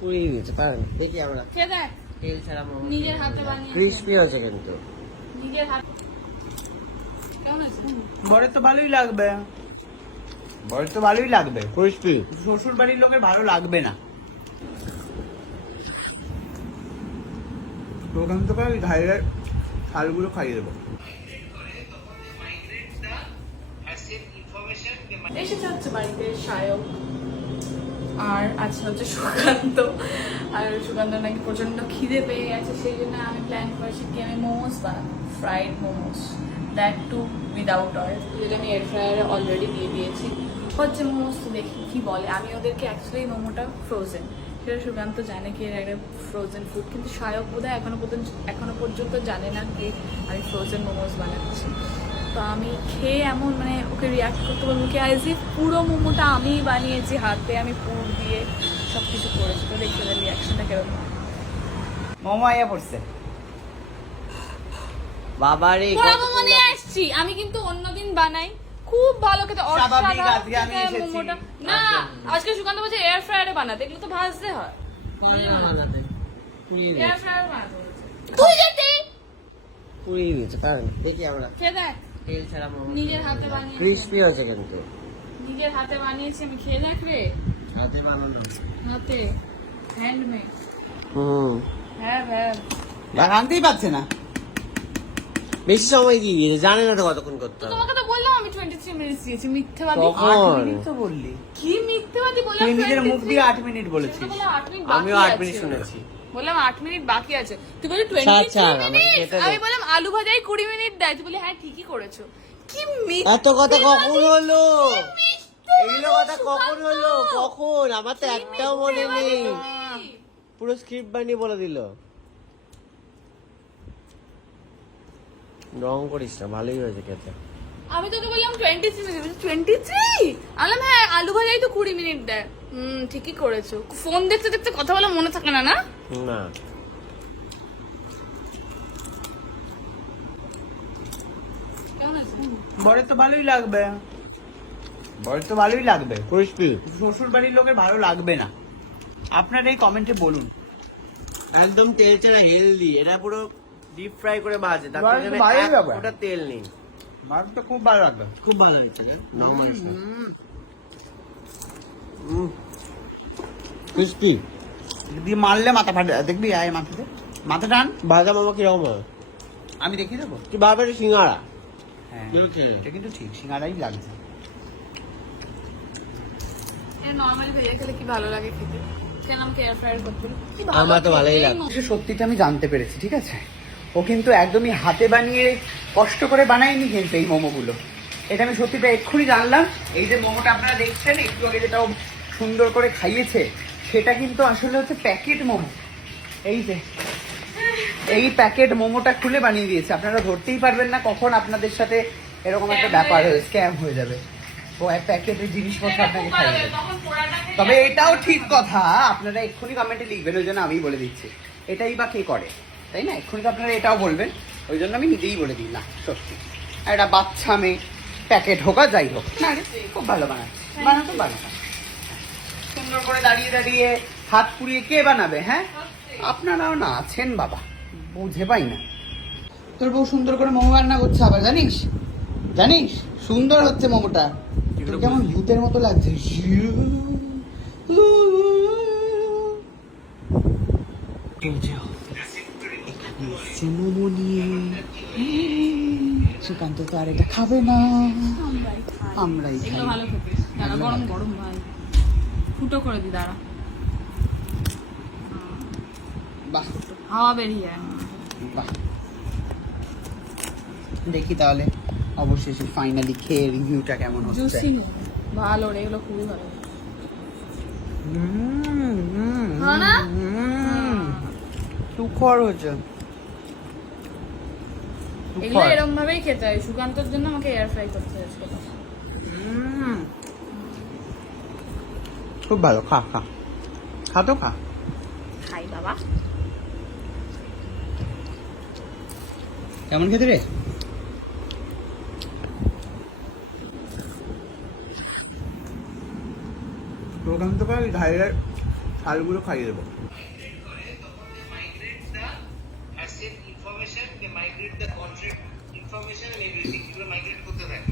পুড়িয়ে দিয়েছে পারেন দেখি আমরা খেয়ে দেখ তেল ছাড়া মোমো নিজের হাতে বানিয়ে ক্রিস্পি হয়েছে কিন্তু নিজের হাত কেমন আছে বরের তো ভালোই লাগবে, বরের তো ভালোই লাগবে, ক্রিস্পি শ্বশুর বাড়ির লোকের ভালো লাগবে না। ওখান থেকে ওই ঘাইয়ের শালগুলো খাইয়ে দেবো। এসেছে হচ্ছে বাড়িতে সায়ক আর আছে হচ্ছে সুকান্ত। আর সুকান্ত নাকি প্রচন্ড খিদে পেয়ে গেছে, সেই জন্য আমি প্ল্যান করেছি কি আমি মোমোস বানাবো, fried momos, that too without oil, যেটা আমি এয়ার ফ্রায়ারে অলরেডি দিয়ে দিয়েছি। হচ্ছে মোমোস তো দেখি কি বলে। আমি ওদেরকে অ্যাকচুয়ালি মোমোটা ফ্রোজেন, সেটা সুকান্ত জানে কি এর একটা ফ্রোজেন ফুড, কিন্তু সায়ক বোধহয় এখনো পর্যন্ত জানে না কি আমি ফ্রোজেন মোমোস বানাচ্ছি। তো আমি খেয়ে এমন মানে ওকে রিয়াক্ট করতে বলবো কি আইজ পুরো মোমোটা আমি বানিয়েছি হাতে, আমি পুর দিয়ে সব কিছু করেছি। তো দেখতে ওদের রিয়াকশনটা কিরকম হয়। মোমো আইয়া পড়ছে বাবারে পোড়া মোমো নিয়ে আসছি আমি, কিন্তু অন্যদিন বানাই খুব ভালো খেতে। স্বাভাবিক, অসাধারণ আজকে আমি খেতে এসেছি। মোমোটা। না আজকে সুকান্ত বলছে এয়ার ফ্রায়ারে বানাতে, এগুলো তো ভাজতে হয়। পারে না বানাতে পুড়িয়ে এয়ার দিয়েছে ফ্রায়ারে বানাতে বলেছে। তুই যেতে পুড়িয়ে দিয়েছে পারেন দেখি আমরা খেয়ে দেখ তেল ছাড়া মোমো নিজের হাতে বানিয়ে ক্রিস্পি হয়েছে কিন্তু নিজের হাতে বানিয়েছি আমি, খেয়ে দেখ রে। হাতে বানানো হাতে হ্যান্ডমেড। হুম হ্যাঁ হ্যাঁ আনতেই পারছে না। বেশি সময় দিয়ে দিয়েছে, জানে না তো কতক্ষণ করতে হবে। তোমাকে তো বললাম আমি 23 মিনিট দিয়েছি, মিথ্যেবাদী। কখন? 8 মিনিট তো বললি, কি মিথ্যেবাদী বললাম? তুই নিজের মুখ 23 দিয়ে 8 মিনিট বলেছিস। বললাম 8 মিনিট আমিও বাকি 8 আছে। মিনিট শুনেছি। বললাম 8 মিনিট বাকি আছে, তুই বলি ছাড়, 23 ছাড়, আমাকে মিনিট। খেতে দে। আমি বললাম আলু ভাজাই 20 মিনিট দেয়, তুই বলি হ্যাঁ ঠিকই করেছো। কি এত কথা কখন হলো? মিথ্যেবাদী এগুলো কথা কখন হলো? কখন? আমার তো একটাও মনে নেই। পুরো স্ক্রিপ্ট বানিয়ে বলে দিল। রং করিস না, ভালোই হয়েছে খেতে। আমি তোকে বললাম 23 মিনিট, 23 আমি বললাম হ্যাঁ আলু ভাজাই তো 20 মিনিট দেয়। ঠিকই করেছো। ফোন দেখতে দেখতে কথা বলা মনে থাকে না, না? না কেমন আছে? বরের তো ভালোই লাগবে, বরের তো ভালোই লাগবে, ক্রিস্পি শ্বশুর বাড়ির লোকের ভালো লাগবে না। আপনারা এই কমেন্টে বলুন। একদম তেল ছাড়া হেলদি। এটা পুরো ডিপ ফ্রাই করে ভাজে, তার ভালো জন্য ভালোই এক লাগবে। ফোঁটা তেল নেই। আমার তো খুব ভালো লাগবে। খুব ভালো হয়েছে নরমাল ক্রিস্পি। দিয়ে মারলে মাথা ফাটে, দেখবি আয় মাথাতে, মাথা টান, ভাজা মামা কিরকম হয়? আমি দেখিয়ে দেবো। তুই ভাবে সিঙ্গারা হ্যাঁ বুঝেছি। এটা কিন্তু ঠিক, সিঙ্গারাই লাগছে। নরমালি ভেজে খেলে কি ভালো লাগে খেতে, কেন আমাকে এয়ার ফ্রায়ার করতে বলি? কি আমার তো খেতে, ভালোই এই লাগে। মোমো। সে সত্যিটা আমি জানতে পেরেছি, ঠিক আছে? ও কিন্তু একদমই হাতে বানিয়ে কষ্ট করে বানায়নি কিন্তু এই মোমোগুলো। এটা আমি সত্যিটা এক্ষুনি জানলাম। এই যে মোমোটা আপনারা দেখছেন একটু আগে, যেটা ও সুন্দর করে খাইয়েছে, সেটা কিন্তু আসলে হচ্ছে প্যাকেট মোমো। এই যে এই প্যাকেট মোমোটা খুলে বানিয়ে দিয়েছে। আপনারা ধরতেই পারবেন না কখন আপনাদের সাথে এরকম একটা ব্যাপার হয়ে স্ক্যাম হয়ে যাবে। ও এক প্যাকেটের জিনিসপত্র এটা আপনাকে খুব ভালো খাইয়ে লাগে, দেবে। তখন পোড়াটা খেলে তবে এটাও ঠিক কথা, আপনারা এক্ষুনি কমেন্টে লিখবেন, ওই জন্য আমি বলে দিচ্ছি। এটাই বা কে করে, তাই না? এক্ষুনি তো আপনারা এটাও বলবেন, ওই জন্য আমি নিজেই বলে দিই না সত্যি। আর একটা বাচ্চা মেয়ে, প্যাকেট হোক আর যাই হোক, না রে, খুব ভালো বানাচ্ছে, বানাতে ভালো না। সুন্দর করে দাঁড়িয়ে দাঁড়িয়ে হাত পুড়িয়ে কে বানাবে? হ্যাঁ আপনারাও না আছেন বাবা, বুঝে পাই না। তোর বউ সুন্দর করে মোমো রান্না করছে আবার, জানিস জানিস সুন্দর হচ্ছে মোমোটা। তোর কেমন ভূতের মতো লাগছে। মোমো নিয়ে সুকান্ত তো আর এটা খাবে না, আমরাই খাই। এগুলো ভালো খেতে। দাঁড়া গরম গরম ভাই, ফুটো করে দি দাঁড়া, বাহ হাওয়া বেরিয়ে যায়। বাহ, দেখি তাহলে অবশেষে ফাইনালি খেয়ে রিভিউটা কেমন হচ্ছে। জুসি ভালো রে, এগুলো খুবই ভালো। ভালো না? সুখর হচ্ছে, এগুলো এরকম ভাবেই খেতে হয়। সুকান্তর জন্য আমাকে এয়ার ফ্রাই করতে হয়েছিল। খুব ভালো, খা খা খা তো খা। খাই বাবা। কেমন খেতে রে? ওখান থেকে ঘাইয়ের শালগুলো খাইয়ে দেবো। information, they migrate the contract information and everything. People migrate করতে থাকে।